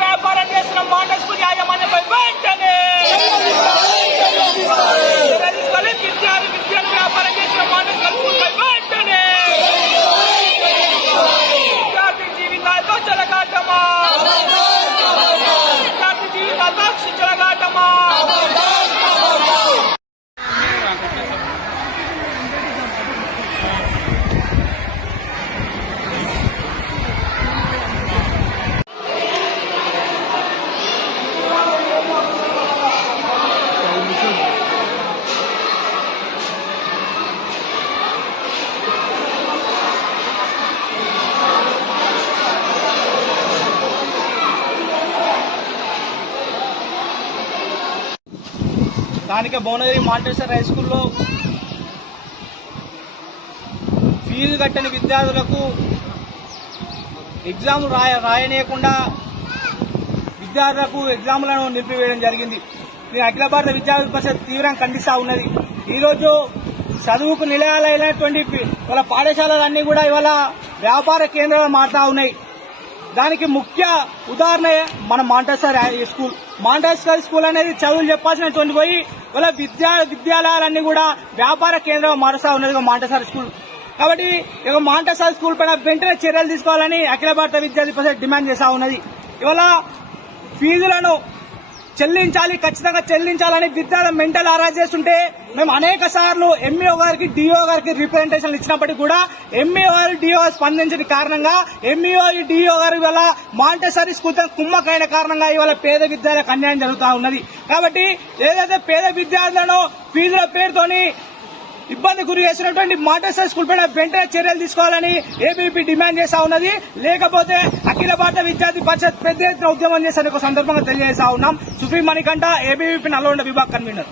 వ్యాపారం చేస్తున్న model school యాజమాన్యంపై వెంటనే విద్యార్థులు వ్యాపారం చేసిన మోడల్ స్కూల్పై వెంటనే విద్యార్థి జీవితాలతో చెలగాటమా, విద్యార్థి జీవితాలతో చెలగాటమా. స్థానిక భువనగిరి మాంటెసరీ హై స్కూల్లో ఫీజు కట్టని విద్యార్థులకు ఎగ్జామ్లు రాయనీయకుండా విద్యార్థులకు ఎగ్జామ్లను నిలిపివేయడం జరిగింది. దీని అఖిల భారత విద్యార్థి పరిషత్ తీవ్రంగా ఖండిస్తా ఉన్నది. ఈరోజు చదువుకు నిలయాలైనటువంటి వాళ్ళ పాఠశాలలన్నీ కూడా ఇవాళ వ్యాపార కేంద్రాలు మారుతా ఉన్నాయి. దానికి ముఖ్య ఉదాహరణ మన మాంటెసరీ స్కూల్. మాంటెసరీ స్కూల్ అనేది చదువులు చెప్పాల్సినటువంటి పోయి వాళ్ళ విద్యాలయాలన్నీ కూడా వ్యాపార కేంద్రం మారుస్తా ఉన్నది మాంటెసరీ స్కూల్. కాబట్టి ఇక మాంటెసరీ స్కూల్ పైన వెంటనే చర్యలు తీసుకోవాలని అఖిల భారత విద్యార్థి పరిషత్ డిమాండ్ చేస్తా ఉన్నది. ఇవాళ ఫీజులను చెల్లించాలి, ఖచ్చితంగా చెల్లించాలని విద్యార్థులు మెంటల్ హరాస్ చేస్తుంటే మేము అనేక సార్లు ఎంఈఓ గారికి, డిఓ గారికి రిప్రజెంటేషన్లు ఇచ్చినప్పటికీ కూడా ఎంఈఓ గారు, డిఓ స్పందించిన కారణంగా ఎంఈఓ, డిఓ గారు ఇవాళ మాంటెసరీ స్కూల్ కుమ్మకైన కారణంగా ఇవాళ పేద విద్యార్థులకు అన్యాయం జరుగుతూ ఉన్నది. కాబట్టి ఏదైతే పేద విద్యార్థులను ఫీజుల పేరుతోని ఇబ్బంది గురి చేసినటువంటి మాంటెసరీ స్కూల్ పైన వెంటనే చర్యలు తీసుకోవాలని ఏబీవీపీ డిమాండ్ చేస్తా ఉన్నది. లేకపోతే అఖిల భారత విద్యార్థి పరిషత్ పెద్ద ఎత్తున ఉద్యమం చేసే సందర్భంగా తెలియజేస్తా ఉన్నాం. Supreme Manikanta, ABVP Nalgonda vibhag convener.